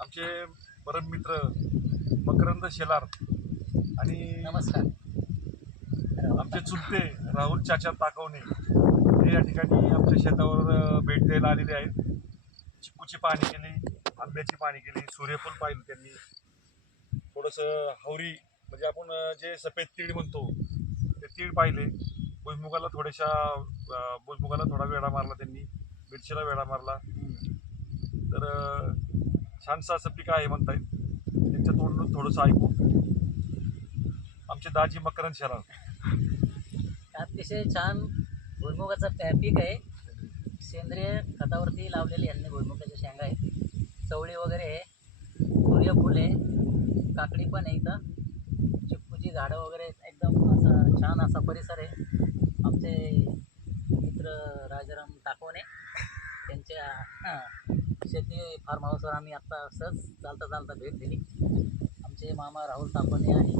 आमचे परम मित्र मकरंद शेलार आणि नमस्कार. आमचे चुलते राहुल चाचा ताकवणे हे या ठिकाणी आमच्या शेतावर भेट द्यायला आलेले आहेत. चिक्कूची पाहणी केली, आंब्याची पाहणी केली, सूर्यफूल पाहिलं त्यांनी, थोडंसं हवरी म्हणजे आपण जे सफेद तीळ म्हणतो ते तीळ पाहिले, भुईमुगाला थोडा वेढा मारला त्यांनी, मिरचीला वेढा मारला. तर छानसं असं पीक आहे म्हणतायत. त्यांच्या तोंडून थोडंसं ऐकू. आमचे दाजी मकरंद शेलार. अतिशय छान भुईमुगाचं पीक आहे. सेंद्रिय खतावरती लावलेले यांनी भुईमुगाच्या शेंगा आहे. चवळी वगैरे आहे, सूर्यफूल आहे, काकडी पण आहे. इथं चिक्कूची झाडं वगैरे एकदम असा छान असा परिसर आहे. आमचे मित्र राजाराम टाकवणे त्यांच्या शेती फार्म हाऊसवर आम्ही आत्ता सहज चालता भेट दिली. आमचे मामा राहुल तापणे आणि